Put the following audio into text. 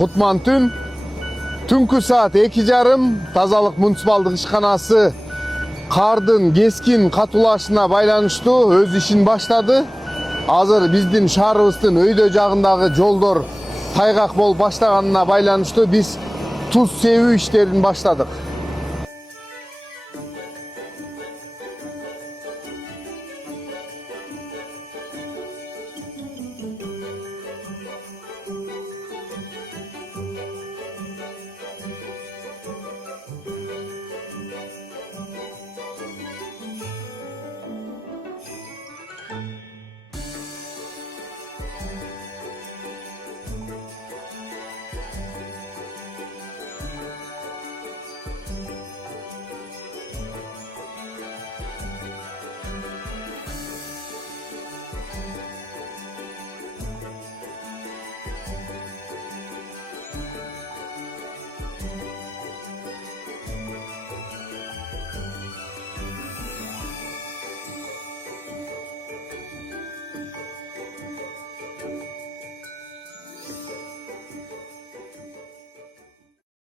Кутман түн. Түнкү саат 2:30 тазалык муниципалдык ишканасы кардын кескин катуулашына байланыштуу өз ишин баштады. Азыр биздин шаарыбыздын өйдө жагындагы жолдор тайгак болуп баштаганына байланыштуу биз туз себүү иштерин баштадык.